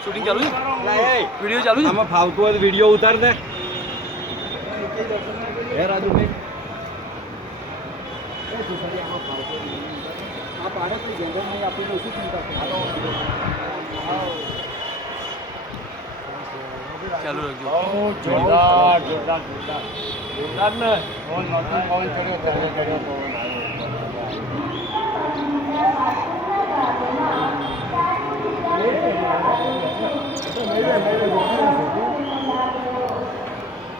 shooting ચાલુ છે video ચાલુ છે આમાં ફાવતું હોય તો વિડીયો ઉતાર દે હે રાજુભાઈ આ બાળકની જંગલ નહીં આપીને શું ચિંતા ચાલુ રાખજો જોરદાર જોરદાર જોરદાર જોરદાર ને પવન ચડ્યો ચડ્યો પવન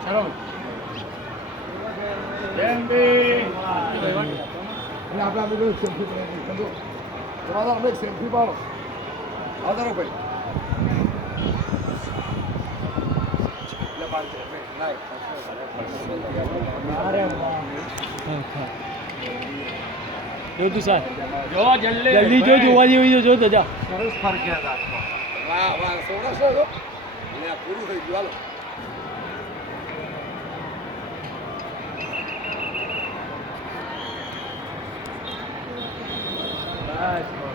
ચલો આપણે સેલ્ફી આપણે સેલ્ફી પાડો આવતારો ભાઈ જોતું સર જો જલ્દી જો જોવા જેવી જો દજા સરસ ફરક વાહ વાહ સોડા સો એટલે પૂરું થઈ ગયું હાલો